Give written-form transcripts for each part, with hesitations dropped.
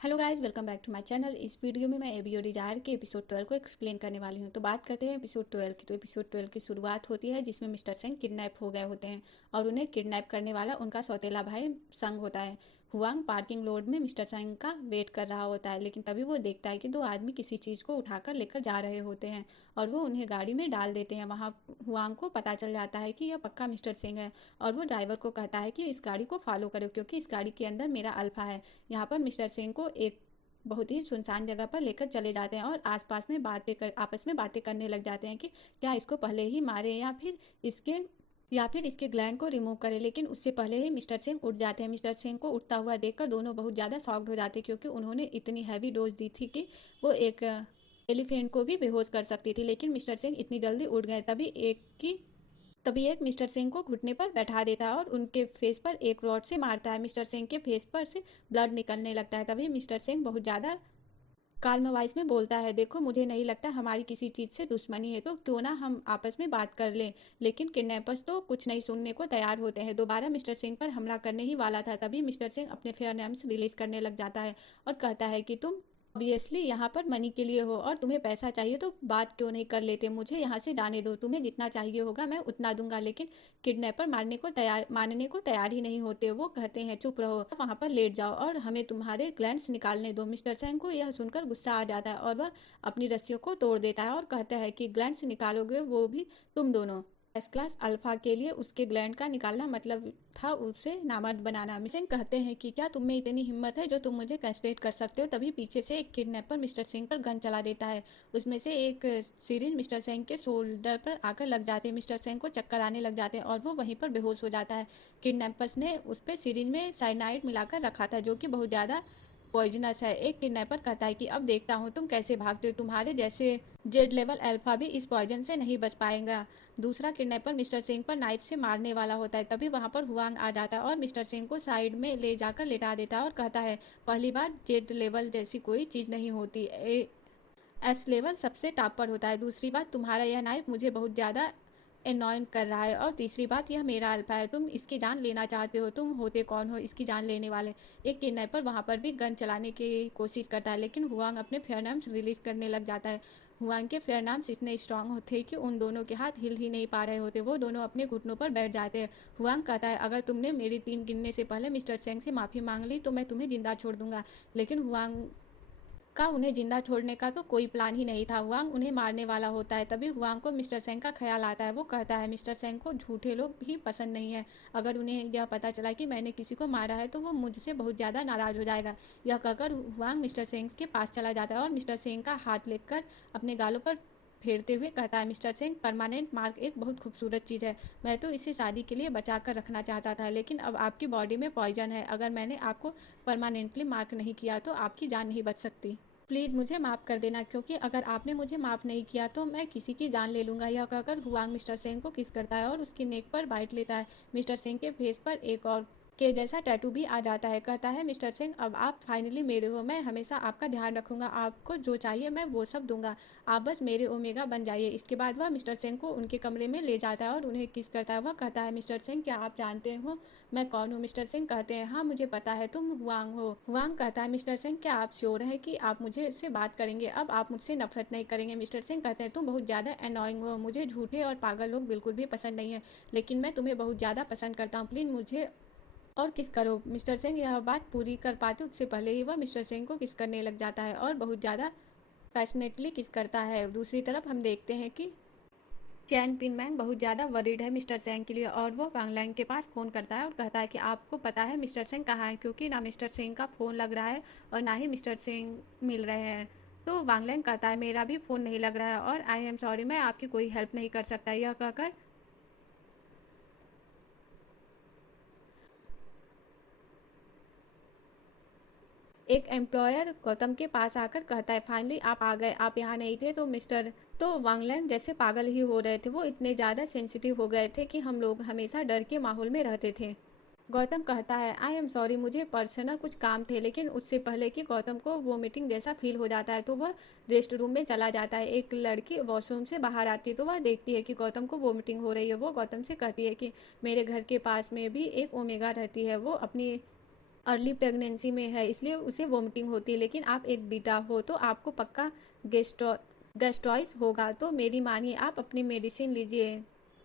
Hello guys, welcome back to my channel. इस video में मैं एबीओ डिजायर के एपिसोड 12 को एक्सप्लेन करने वाली हूँ। तो बात करते हैं एपिसोड 12 की। तो एपिसोड 12 की शुरुआत होती है जिसमें मिस्टर सिंह किडनैप हो गए होते हैं और उन्हें किडनैप करने वाला उनका सौतेला भाई संग होता है। हुआंग पार्किंग लॉट में मिस्टर सिंह का वेट कर रहा होता है, लेकिन तभी वो देखता है कि दो आदमी किसी चीज़ को उठाकर लेकर जा रहे होते हैं और वो उन्हें गाड़ी में डाल देते हैं। वहाँ हुआंग को पता चल जाता है कि यह पक्का मिस्टर सिंह है और वो ड्राइवर को कहता है कि इस गाड़ी को फॉलो करो क्योंकि इस गाड़ी के अंदर मेरा अल्फा है। यहाँ पर मिस्टर सिंह को एक बहुत ही सुनसान जगह पर लेकर चले जाते हैं और आसपास में आपस में बातें करने लग जाते हैं कि क्या इसको पहले ही मारे या फिर इसके ग्लैंड को रिमूव करें। लेकिन उससे पहले ही मिस्टर सिंह उठ जाते हैं। मिस्टर सिंह को उठता हुआ देखकर दोनों बहुत ज़्यादा शॉक्ड हो जाते हैं क्योंकि उन्होंने इतनी हैवी डोज दी थी कि वो एक एलिफेंट को भी बेहोश कर सकती थी, लेकिन मिस्टर सिंह इतनी जल्दी उठ गए। तभी एक मिस्टर सिंह को घुटने पर बैठा देता है और उनके फेस पर एक रॉड से मारता है। मिस्टर सिंह के फेस पर से ब्लड निकलने लगता है। तभी मिस्टर सिंह बहुत ज़्यादा काल्म वॉइस में बोलता है, देखो मुझे नहीं लगता हमारी किसी चीज़ से दुश्मनी है, तो क्यों ना हम आपस में बात कर लें। लेकिन किडनैपर्स तो कुछ नहीं सुनने को तैयार होते हैं। दोबारा मिस्टर सिंह पर हमला करने ही वाला था। तभी मिस्टर सिंह अपने फेयरनेम्स रिलीज करने लग जाता है और कहता है कि तुम ऑब्वियसली यहाँ पर मनी के लिए हो और तुम्हें पैसा चाहिए, तो बात क्यों नहीं कर लेते। मुझे यहाँ से जाने दो, तुम्हें जितना चाहिए होगा मैं उतना दूंगा। लेकिन किडनैपर मानने को तैयार ही नहीं होते। वो कहते हैं चुप रहो, वहाँ पर लेट जाओ और हमें तुम्हारे ग्लैंड्स निकालने दो। मिस्टर सेंग को यह सुनकर गुस्सा आ जाता है और वह अपनी रस्सियों को तोड़ देता है और कहता है कि ग्लैंड्स निकालोगे वो भी तुम दोनों। एस क्लास अल्फा के लिए उसके ग्लैंड का निकालना मतलब था उसे नामर्द बनाना। मिसिंग कहते हैं कि क्या तुम में इतनी हिम्मत है जो तुम मुझे कैस्ट्रेट कर सकते हो। तभी पीछे से एक किडनैपर मिस्टर सिंह पर गन चला देता है। उसमें से एक सिरिंज मिस्टर सिंह के शोल्डर पर आकर लग जाते हैं। मिस्टर सिंह को चक्कर आने लग जाते हैं और वो वहीं पर बेहोश हो जाता है। किडनैपर्स ने उस पर सिरिंज में साइनाइड मिलाकर रखा था जो कि बहुत ज़्यादा पॉइजनस है। एक किडनैपर कहता है कि अब देखता हूँ तुम कैसे भागते हो, तुम्हारे जैसे जेड लेवल अल्फा भी इस पॉइजन से नहीं बच पाएगा। दूसरा किडनैपर मिस्टर सिंह पर नाइफ से मारने वाला होता है। तभी वहां पर हुआंग आ जाता है और मिस्टर सिंह को साइड में ले जाकर लेटा देता है और कहता है पहली बार जेड लेवल जैसी कोई चीज़ नहीं होती, एस लेवल सबसे टॉप पर होता है। दूसरी बात, तुम्हारा यह नाइफ मुझे बहुत ज़्यादा एनॉयन कर रहा है और तीसरी बात, यह मेरा अल्फा है, तुम इसकी जान लेना चाहते हो, तुम होते कौन हो इसकी जान लेने वाले। एक किडनैपर वहाँ पर भी गन चलाने की कोशिश करता है, लेकिन हुआंग अपने फेयरनाम्स रिलीज करने लग जाता है। हुआंग के फेयरनाम्स इतने स्ट्रांग होते कि उन दोनों के हाथ हिल ही नहीं पा रहे होते। वो दोनों अपने घुटनों पर बैठ जाते हैं। हुआंग कहता है अगर तुमने मेरी 3 गिनने से पहले मिस्टर सेंग से माफ़ी मांग ली तो मैं तुम्हें जिंदा छोड़ दूंगा। लेकिन हुआंग का उन्हें जिंदा छोड़ने का तो कोई प्लान ही नहीं था। हुआंग उन्हें मारने वाला होता है। तभी हुआंग को मिस्टर सेंग का ख्याल आता है। वो कहता है मिस्टर सेंग को झूठे लोग ही पसंद नहीं है। अगर उन्हें यह पता चला कि मैंने किसी को मारा है तो वो मुझसे बहुत ज़्यादा नाराज़ हो जाएगा। यह कहकर हुआंग मिस्टर सेंग के पास चला जाता है और मिस्टर सेंग का हाथ लेकर अपने गालों पर फेरते हुए कहता है मिस्टर सिंह, परमानेंट मार्क एक बहुत खूबसूरत चीज़ है। मैं तो इसे शादी के लिए बचा कर रखना चाहता था, लेकिन अब आपकी बॉडी में पॉइजन है। अगर मैंने आपको परमानेंटली मार्क नहीं किया तो आपकी जान नहीं बच सकती। प्लीज़ मुझे माफ़ कर देना, क्योंकि अगर आपने मुझे माफ़ नहीं किया तो मैं किसी की जान ले लूँगा। यह कहकर हुआंग मिस्टर सिंह को किस करता है और उसकी नेक पर बाइट लेता है। मिस्टर सिंह के फेस पर एक और के जैसा टैटू भी आ जाता है। कहता है मिस्टर सिंह, अब आप फाइनली मेरे हो, मैं हमेशा आपका ध्यान रखूंगा, आपको जो चाहिए मैं वो सब दूंगा, आप बस मेरे ओमेगा बन जाइए। इसके बाद वह मिस्टर सिंह को उनके कमरे में ले जाता है और उन्हें किस करता है। वह कहता है मिस्टर सिंह, क्या आप जानते हो मैं कौन हूँ। मिस्टर सिंह कहते हैं हाँ मुझे पता है, तुम हुआंग हो। हुआंग कहता है मिस्टर सिंह, क्या आप श्योर हैं कि आप मुझे से बात करेंगे, अब आप मुझसे नफरत नहीं करेंगे। मिस्टर सिंह कहते हैं तुम बहुत ज़्यादा एनॉइंग हो, मुझे झूठे और पागल लोग बिल्कुल भी पसंद नहीं है, लेकिन मैं तुम्हें बहुत ज़्यादा पसंद करता हूँ, प्लीज़ मुझे और किस करो। मिस्टर सिंह यह बात पूरी कर पाते उससे पहले ही वह मिस्टर सिंह को किस करने लग जाता है और बहुत ज़्यादा पैशनेटली किस करता है। दूसरी तरफ हम देखते हैं कि चैन पिन मैंग बहुत ज़्यादा वरीड है मिस्टर सेंग के लिए और वो वांग लैंग के पास फ़ोन करता है और कहता है कि आपको पता है मिस्टर सिंह कहाँ है, क्योंकि ना मिस्टर सिंह का फ़ोन लग रहा है और ना ही मिस्टर सिंह मिल रहे हैं। तो वांग लैंग कहता है मेरा भी फ़ोन नहीं लग रहा है और आई एम सॉरी, मैं आपकी कोई हेल्प नहीं कर सकता। यह कहकर एक एम्प्लॉयर गौतम के पास आकर कहता है फाइनली आप आ गए, आप यहाँ नहीं थे तो वांगलैंग जैसे पागल ही हो रहे थे। वो इतने ज़्यादा सेंसिटिव हो गए थे कि हम लोग हमेशा डर के माहौल में रहते थे। गौतम कहता है आई एम सॉरी, मुझे पर्सनल कुछ काम थे। लेकिन उससे पहले कि गौतम को वो मीटिंग जैसा फील हो जाता है तो वह रेस्ट रूम में चला जाता है। एक लड़की वॉशरूम से बाहर आती है तो वह देखती है कि गौतम को वो मीटिंग हो रही है। वो गौतम से कहती है कि मेरे घर के पास में भी एक ओमेगा रहती है, वो अपनी अर्ली प्रेगनेंसी में है इसलिए उसे वोमिटिंग होती है, लेकिन आप एक बीटा हो तो आपको पक्का गैस्ट्रॉइस होगा। तो मेरी मानिए, आप अपनी मेडिसिन लीजिए,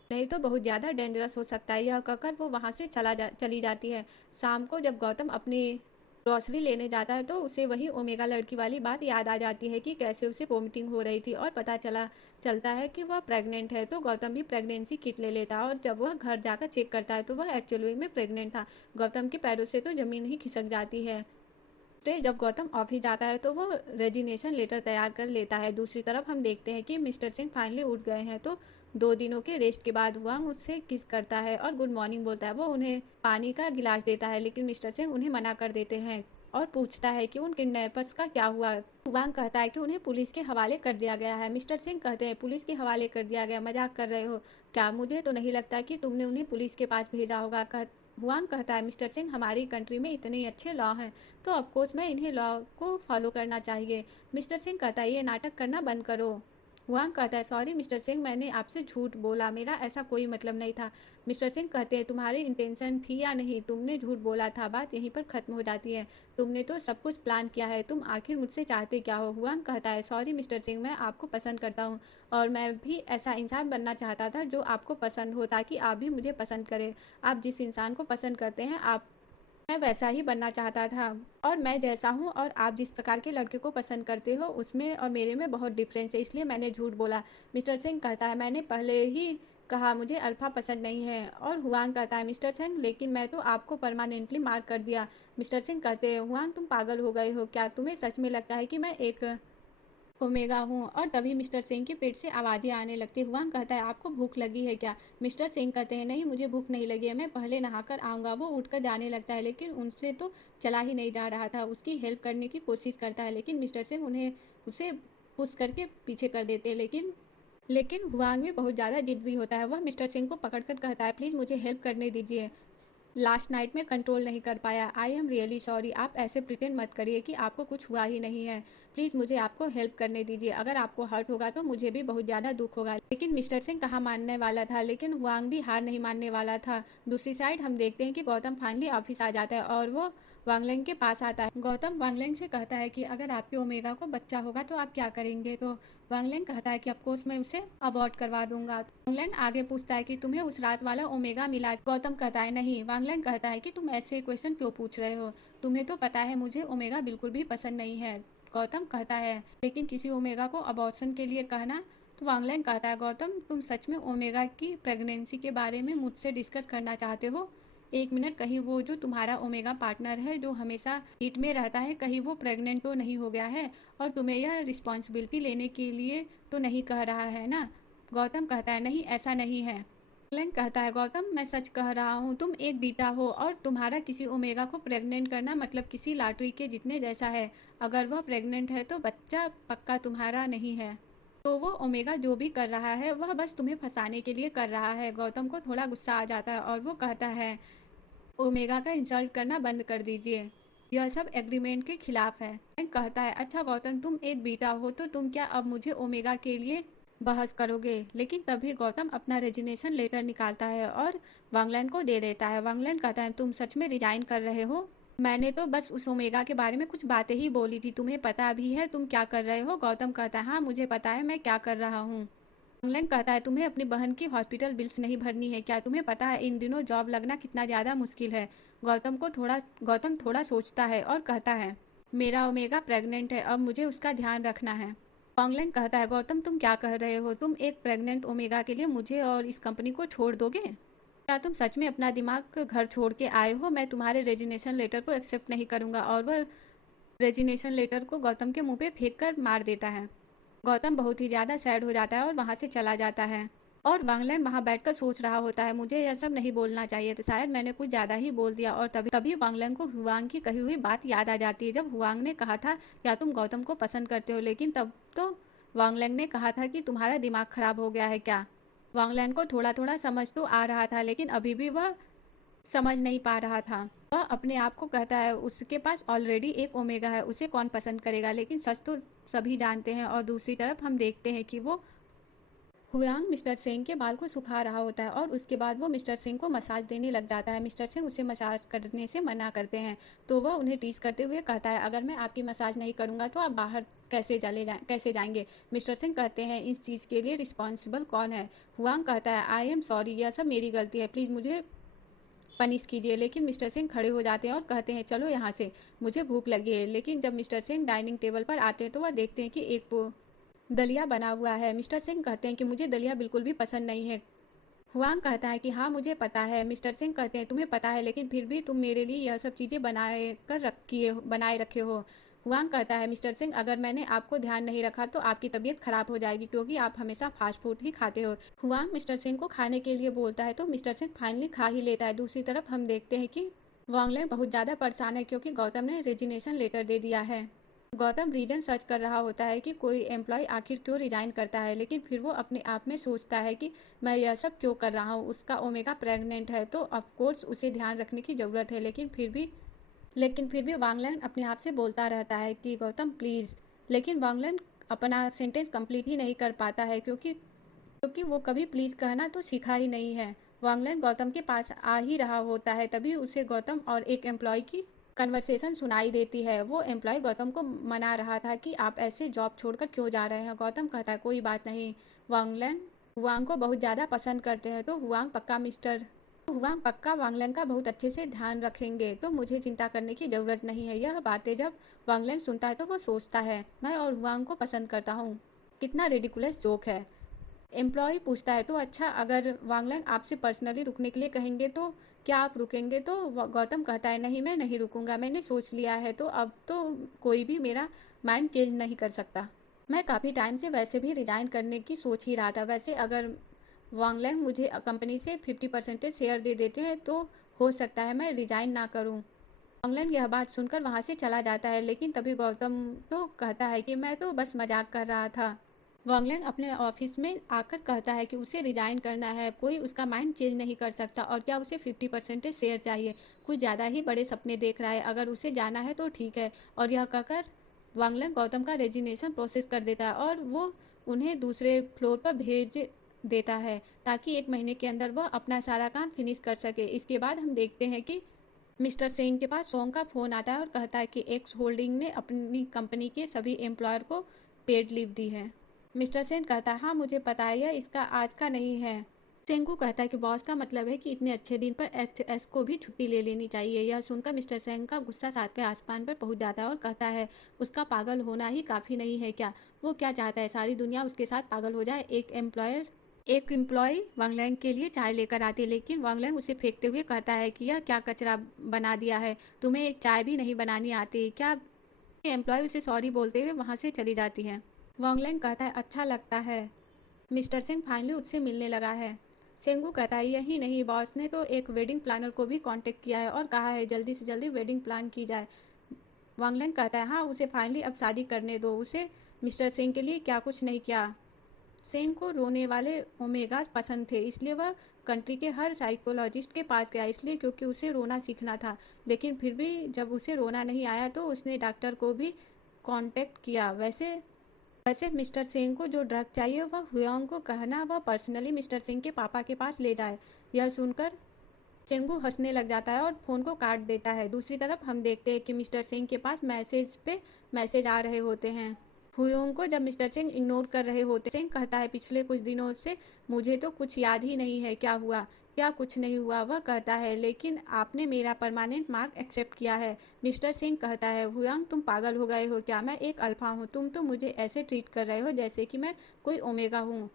नहीं तो बहुत ज़्यादा डेंजरस हो सकता है। यह कहकर वो वहाँ से चली जाती है। शाम को जब गौतम अपनी ग्रॉसरी लेने जाता है तो उसे वही ओमेगा लड़की वाली बात याद आ जाती है कि कैसे उसे वोमिटिंग हो रही थी, और पता चलता है कि वह प्रेग्नेंट है। तो गौतम भी प्रेगनेंसी किट ले लेता है और जब वह घर जाकर चेक करता है तो वह एक्चुअली में प्रेग्नेंट था। गौतम के पैरों से तो ज़मीन ही खिसक जाती है। तो जब गौतम ऑफिस जाता है तो वो रेजिग्नेशन लेटर तैयार कर लेता है। दूसरी तरफ हम देखते हैं कि मिस्टर सिंह फाइनली उठ गए हैं। तो 2 दिनों के रेस्ट के बाद हुआंग उससे किस करता है और गुड मॉर्निंग बोलता है। वो उन्हें पानी का गिलास देता है, लेकिन मिस्टर सिंह उन्हें मना कर देते हैं और पूछता है कि उन किडनैपर्स का क्या हुआ। हुआंग कहता है कि उन्हें पुलिस के हवाले कर दिया गया है। मिस्टर सिंह कहते हैं, पुलिस के हवाले कर दिया गया, मजाक कर रहे हो क्या? मुझे तो नहीं लगता कि तुमने उन्हें पुलिस के पास भेजा होगा। हुआंग कहता है, मिस्टर सिंह हमारी कंट्री में इतने अच्छे लॉ हैं तो ऑफकोर्स मैं इन्हें लॉ को फॉलो करना चाहिए। मिस्टर सिंह कहता है, ये नाटक करना बंद करो। हुआंग कहता है, सॉरी मिस्टर सिंह, मैंने आपसे झूठ बोला, मेरा ऐसा कोई मतलब नहीं था। मिस्टर सिंह कहते हैं, तुम्हारी इंटेंशन थी या नहीं, तुमने झूठ बोला था, बात यहीं पर खत्म हो जाती है। तुमने तो सब कुछ प्लान किया है, तुम आखिर मुझसे चाहते क्या हो? हुआंग कहता है, सॉरी मिस्टर सिंह, मैं आपको पसंद करता हूँ और मैं भी ऐसा इंसान बनना चाहता था जो आपको पसंद हो, ताकि आप भी मुझे पसंद करें। आप जिस इंसान को पसंद करते हैं आप मैं वैसा ही बनना चाहता था, और मैं जैसा हूँ और आप जिस प्रकार के लड़के को पसंद करते हो उसमें और मेरे में बहुत डिफरेंस है, इसलिए मैंने झूठ बोला। मिस्टर सिंह कहता है, मैंने पहले ही कहा मुझे अल्फा पसंद नहीं है। और हुआंग कहता है, मिस्टर सिंह लेकिन मैं तो आपको परमानेंटली मार्क कर दिया। मिस्टर सिंह कहते हैं, हुआंग तुम पागल हो गए हो क्या? तुम्हें सच में लगता है कि मैं एक ओमेगा हूँ? और तभी मिस्टर सिंह के पेट से आवाज़ें आने लगती। हुआंग कहता है, आपको भूख लगी है क्या? मिस्टर सिंह कहते हैं, नहीं मुझे भूख नहीं लगी है, मैं पहले नहाकर आऊँगा। वो उठकर जाने लगता है, लेकिन उनसे तो चला ही नहीं जा रहा था। उसकी हेल्प करने की कोशिश करता है, लेकिन मिस्टर सिंह उसे पुश करके पीछे कर देते हैं। लेकिन हुआंग भी बहुत ज़्यादा जिद्दी होता है। वह मिस्टर सिंह को पकड़कर कहता है, प्लीज़ मुझे हेल्प करने दीजिए, लास्ट नाइट में कंट्रोल नहीं कर पाया। I am really sorry. आप ऐसे प्रिटेंड मत करिए कि आपको कुछ हुआ ही नहीं है। प्लीज़ मुझे आपको हेल्प करने दीजिए। अगर आपको हर्ट होगा तो मुझे भी बहुत ज़्यादा दुख होगा। लेकिन मिस्टर सिंह कहाँ मानने वाला था, लेकिन हुआंग भी हार नहीं मानने वाला था। दूसरी साइड हम देखते हैं कि गौतम फाइनली ऑफिस आ जाता है और वो वांगलेंग के पास आता है। गौतम वांगलेंग से कहता है कि अगर आपके ओमेगा को बच्चा होगा तो आप क्या करेंगे? तो वांगलेंग कहता है कि ऑफकोर्स मैं उसे अबॉर्ट करवा दूंगा। वांगलेंग आगे पूछता है कि तुम्हें उस रात वाला ओमेगा मिला? गौतम कहता है नहीं। वांगलेंग कहता है कि तुम ऐसे क्वेश्चन क्यों पूछ रहे हो, तुम्हें तो पता है मुझे ओमेगा बिल्कुल भी पसंद नहीं है। गौतम कहता है, लेकिन किसी ओमेगा को अबॉर्शन के लिए कहना। तो वांगलेंग कहता है, गौतम तुम सच में ओमेगा की प्रेगनेंसी के बारे में मुझसे डिस्कस करना चाहते हो? एक मिनट, कहीं वो जो तुम्हारा ओमेगा पार्टनर है जो हमेशा हीट में रहता है, कहीं वो प्रेग्नेंट तो नहीं हो गया है और तुम्हें यह रिस्पॉन्सिबिलिटी लेने के लिए तो नहीं कह रहा है ना? गौतम कहता है, नहीं ऐसा नहीं है। वांगलेंग कहता है, गौतम मैं सच कह रहा हूँ, तुम एक बीटा हो और तुम्हारा किसी ओमेगा को प्रेग्नेंट करना मतलब किसी लॉटरी के जीतने जैसा है। अगर वह प्रेग्नेंट है तो बच्चा पक्का तुम्हारा नहीं है। तो वो ओमेगा जो भी कर रहा है वह बस तुम्हें फंसाने के लिए कर रहा है। गौतम को थोड़ा गुस्सा आ जाता है और वो कहता है, ओमेगा का इंसल्ट करना बंद कर दीजिए, यह सब एग्रीमेंट के खिलाफ है। बैंक कहता है, अच्छा गौतम तुम एक बीटा हो तो तुम क्या अब मुझे ओमेगा के लिए बहस करोगे? लेकिन तभी गौतम अपना रेजिग्नेशन लेटर निकालता है और वांगलैंड को दे देता है। वांगलैंड कहता है, तुम सच में रिजाइन कर रहे हो? मैंने तो बस उस ओमेगा के बारे में कुछ बातें ही बोली थी, तुम्हें पता भी है तुम क्या कर रहे हो? गौतम कहता है, हाँ मुझे पता है मैं क्या कर रहा हूँ। वांगलेंग कहता है, तुम्हें अपनी बहन की हॉस्पिटल बिल्स नहीं भरनी है क्या? तुम्हें पता है इन दिनों जॉब लगना कितना ज़्यादा मुश्किल है? गौतम थोड़ा सोचता है और कहता है, मेरा ओमेगा प्रेग्नेंट है, अब मुझे उसका ध्यान रखना है। वांगलेंग कहता है, गौतम तुम क्या कह रहे हो? तुम एक प्रेग्नेंट ओमेगा के लिए मुझे और इस कंपनी को छोड़ दोगे? क्या तुम सच में अपना दिमाग घर छोड़ के आए हो? मैं तुम्हारे रेजिग्नेशन लेटर को एक्सेप्ट नहीं करूंगा। और वह रेजिग्नेशन लेटर को गौतम के मुंह पे फेंक कर मार देता है। गौतम बहुत ही ज़्यादा सैड हो जाता है और वहाँ से चला जाता है। और वांगलैंड वहाँ बैठकर सोच रहा होता है, मुझे यह सब नहीं बोलना चाहिए था, शायद मैंने कुछ ज़्यादा ही बोल दिया। और तभी तभी वांगलैंड को हुआंग की कही हुई बात याद आ जाती है, जब हुआंग ने कहा था क्या तुम गौतम को पसंद करते हो? लेकिन तब तो वांगलैंड ने कहा था कि तुम्हारा दिमाग खराब हो गया है क्या? वांगलैंड को थोड़ा थोड़ा समझ तो आ रहा था, लेकिन अभी भी वह समझ नहीं पा रहा था। वह अपने आप को कहता है उसके पास ऑलरेडी एक ओमेगा है, उसे कौन पसंद करेगा? लेकिन सच तो सभी जानते हैं। और दूसरी तरफ हम देखते हैं कि वो हुयांग मिस्टर सेंग के बाल को सुखा रहा होता है और उसके बाद वो मिस्टर सिंह को मसाज देने लग जाता है। मिस्टर सिंह उसे मसाज करने से मना करते हैं तो वह उन्हें टीज करते हुए कहता है, अगर मैं आपकी मसाज नहीं करूंगा तो आप बाहर कैसे जाएंगे। मिस्टर सिंह कहते हैं, इस चीज़ के लिए रिस्पॉन्सिबल कौन है। हुआंग कहता है, आई एम सॉरी, यह सब मेरी गलती है, प्लीज़ मुझे पनिश कीजिए। लेकिन मिस्टर सिंह खड़े हो जाते हैं और कहते हैं, चलो यहाँ से, मुझे भूख लगी है। लेकिन जब मिस्टर सिंह डाइनिंग टेबल पर आते हैं तो वह देखते हैं कि एक दलिया बना हुआ है। मिस्टर सिंह कहते हैं कि मुझे दलिया बिल्कुल भी पसंद नहीं है। हुआंग कहता है कि हाँ मुझे पता है। मिस्टर सिंह कहते हैं, तुम्हें पता है लेकिन फिर भी तुम मेरे लिए यह सब चीज़ें बनाए रखे हो। हुआंग कहता है, मिस्टर सिंह अगर मैंने आपको ध्यान नहीं रखा तो आपकी तबीयत खराब हो जाएगी क्योंकि आप हमेशा फास्ट फूड ही खाते हो। हुआंग मिस्टर सिंह को खाने के लिए बोलता है तो मिस्टर सिंह फाइनली खा ही लेता है। दूसरी तरफ हम देखते हैं कि वांगलेंग बहुत ज़्यादा परेशान है क्योंकि गौतम ने रेजिग्नेशन लेटर दे दिया है। गौतम रीजन सर्च कर रहा होता है कि कोई एम्प्लॉय आखिर क्यों रिजाइन करता है, लेकिन फिर वो अपने आप में सोचता है कि मैं यह सब क्यों कर रहा हूँ। उसका ओमेगा प्रेग्नेंट है तो ऑफ कोर्स उसे ध्यान रखने की ज़रूरत है। लेकिन फिर भी वांगलेन अपने आप से बोलता रहता है कि गौतम प्लीज़। लेकिन वांगलेन अपना सेंटेंस कंप्लीट ही नहीं कर पाता है क्योंकि वो कभी प्लीज़ कहना तो सीखा ही नहीं है। वांगलेन गौतम के पास आ ही रहा होता है तभी उसे गौतम और एक एम्प्लॉय की कन्वर्सेशन सुनाई देती है। वो एम्प्लॉय गौतम को मना रहा था कि आप ऐसे जॉब छोड़कर क्यों जा रहे हैं। गौतम कहता है, कोई बात नहीं। वांगलेन हुआंग को बहुत ज़्यादा पसंद करते हैं तो हुआंग पक्का वांगलेन का बहुत अच्छे से ध्यान रखेंगे तो मुझे चिंता करने की ज़रूरत नहीं है। यह बातें जब वांगलेन सुनता है तो वो सोचता है, मैं और हुआंग को पसंद करता हूँ। कितना रेडिकुलस जोक है। एम्प्लॉय पूछता है, तो अच्छा अगर वांगलेंग आपसे पर्सनली रुकने के लिए कहेंगे तो क्या आप रुकेंगे। तो गौतम कहता है, नहीं मैं नहीं रुकूंगा, मैंने सोच लिया है तो अब तो कोई भी मेरा माइंड चेंज नहीं कर सकता। मैं काफ़ी टाइम से वैसे भी रिजाइन करने की सोच ही रहा था। वैसे अगर वांगलेंग मुझे कंपनी से 50% शेयर दे देते हैं तो हो सकता है मैं रिजाइन ना करूं। वांगलेंग यह बात सुनकर वहां से चला जाता है लेकिन तभी गौतम तो कहता है कि मैं तो बस मजाक कर रहा था। वांगलेंग अपने ऑफिस में आकर कहता है कि उसे रिजाइन करना है, कोई उसका माइंड चेंज नहीं कर सकता और क्या उसे 50% शेयर चाहिए। कुछ ज़्यादा ही बड़े सपने देख रहा है, अगर उसे जाना है तो ठीक है। और यह कहकर वांगलेंग गौतम का रेजिग्नेशन प्रोसेस कर देता है और वो उन्हें दूसरे फ्लोर पर भेज देता है ताकि 1 महीने के अंदर वह अपना सारा काम फिनिश कर सके। इसके बाद हम देखते हैं कि मिस्टर सिंह के पास सोंग का फ़ोन आता है और कहता है कि एक्स होल्डिंग ने अपनी कंपनी के सभी एम्प्लॉयर को पेड लीव दी है। मिस्टर सेन कहता है, हाँ मुझे पता है, यह इसका आज का नहीं है। सेंग कहता है कि बॉस का मतलब है कि इतने अच्छे दिन पर एचएस को भी छुट्टी ले लेनी चाहिए। यह सुनकर मिस्टर सेंग का गुस्सा सातवें आसमान पर पहुंच जाता है और कहता है, उसका पागल होना ही काफ़ी नहीं है क्या। वो क्या चाहता है, सारी दुनिया उसके साथ पागल हो जाए। एक एम्प्लॉय वांगलेंग के लिए चाय लेकर आती है लेकिन वांगलेंग उसे फेंकते हुए कहता है कि यह क्या कचरा बना दिया है, तुम्हें एक चाय भी नहीं बनानी आती क्या। एम्प्लॉय उसे सॉरी बोलते हुए वहाँ से चली जाती है। वांगलेंग कहता है, अच्छा लगता है मिस्टर सिंह फाइनली उससे मिलने लगा है। सेंगू कहता है, यही नहीं, बॉस ने तो एक वेडिंग प्लानर को भी कांटेक्ट किया है और कहा है जल्दी से जल्दी वेडिंग प्लान की जाए। वांगलेंग कहता है, हाँ उसे फाइनली अब शादी करने दो, उसे मिस्टर सिंह के लिए क्या कुछ नहीं किया। सेन को रोने वाले ओमेगा पसंद थे इसलिए वह कंट्री के हर साइकोलॉजिस्ट के पास गया, इसलिए क्योंकि उसे रोना सीखना था। लेकिन फिर भी जब उसे रोना नहीं आया तो उसने डॉक्टर को भी कांटेक्ट किया। वैसे मिस्टर सिंह को जो ड्रग चाहिए वह हुयांग को कहना वह पर्सनली मिस्टर सिंह के पापा के पास ले जाए। यह सुनकर चेंगू हंसने लग जाता है और फ़ोन को काट देता है। दूसरी तरफ हम देखते हैं कि मिस्टर सिंह के पास मैसेज आ रहे होते हैं। हुयोंग को जब मिस्टर सिंह इग्नोर कर रहे होते सिंह कहता है, पिछले कुछ दिनों से मुझे तो कुछ याद ही नहीं है, क्या हुआ। क्या कुछ नहीं हुआ, वह कहता है, लेकिन आपने मेरा परमानेंट मार्क एक्सेप्ट किया है। मिस्टर सिंह कहता है, हुयांग तुम पागल हो गए हो क्या, मैं एक अल्फा हूँ, तुम तो मुझे ऐसे ट्रीट कर रहे हो जैसे कि मैं कोई ओमेगा हूँ।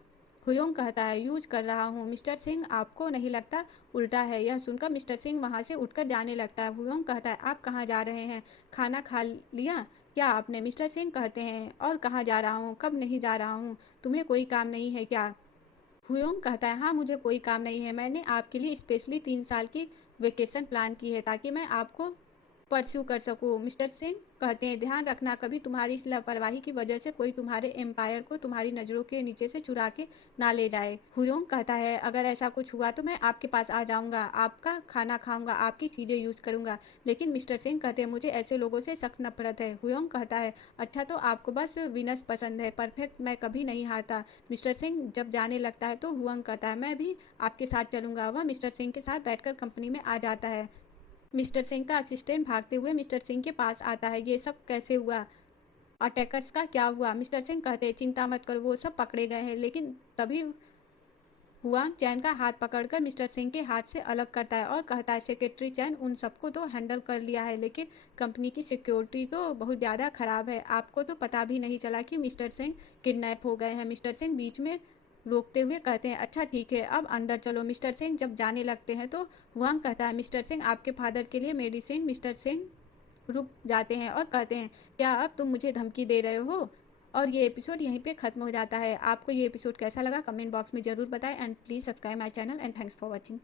हुयोंग कहता है, यूज कर रहा हूँ मिस्टर सिंह, आपको नहीं लगता उल्टा है। यह सुनकर मिस्टर सिंह वहाँ से उठकर जाने लगता है। हुयोंग कहता है, आप कहाँ जा रहे हैं, खाना खा लिया क्या आपने। मिस्टर सिंह कहते हैं, और कहाँ जा रहा हूँ, कब नहीं जा रहा हूँ, तुम्हें कोई काम नहीं है क्या। हुयोंग कहता है, हाँ मुझे कोई काम नहीं है, मैंने आपके लिए स्पेशली 3 साल की वेकेशन प्लान की है ताकि मैं आपको परस्यू कर सकूं। मिस्टर सिंह कहते हैं, ध्यान रखना कभी तुम्हारी इस लापरवाही की वजह से कोई तुम्हारे एम्पायर को तुम्हारी नज़रों के नीचे से चुरा के ना ले जाए। हुयोंग कहता है, अगर ऐसा कुछ हुआ तो मैं आपके पास आ जाऊंगा, आपका खाना खाऊंगा, आपकी चीज़ें यूज़ करूंगा। लेकिन मिस्टर सिंह कहते हैं, मुझे ऐसे लोगों से सख्त नफरत है। हुयोंग कहता है, अच्छा तो आपको बस विनस पसंद है, परफेक्ट मैं कभी नहीं हारता। मिस्टर सिंह जब जाने लगता है तो हुयोंग कहता है, मैं भी आपके साथ चलूंगा। वह मिस्टर सिंह के साथ बैठकर कंपनी में आ जाता है। मिस्टर सिंह का असिस्टेंट भागते हुए मिस्टर सिंह के पास आता है। ये सब कैसे हुआ? अटैकर्स का क्या हुआ? मिस्टर सिंह कहते हैं, चिंता मत करो, वो सब पकड़े गए हैं। लेकिन तभी हुआंग चैन का हाथ पकड़कर मिस्टर सिंह के हाथ से अलग करता है और कहता है, सेक्रेटरी चैन उन सबको तो हैंडल कर लिया है, लेकिन कंपनी की सिक्योरिटी तो बहुत ज़्यादा खराब है। आपको तो पता भी नहीं चला कि मिस्टर सिंह किडनैप हो गए हैं। मिस्टर सिंह बीच में रोकते हुए कहते हैं, अच्छा ठीक है, अब अंदर चलो। मिस्टर सिंह जब जाने लगते हैं तो हुआंग कहता है, मिस्टर सिंह आपके फादर के लिए मेडिसिन। मिस्टर सिंह रुक जाते हैं और कहते हैं, क्या अब तुम मुझे धमकी दे रहे हो? और ये एपिसोड यहीं पे ख़त्म हो जाता है। आपको ये एपिसोड कैसा लगा कमेंट बॉक्स में ज़रूर बताएं and please subscribe my channel and thanks for watching.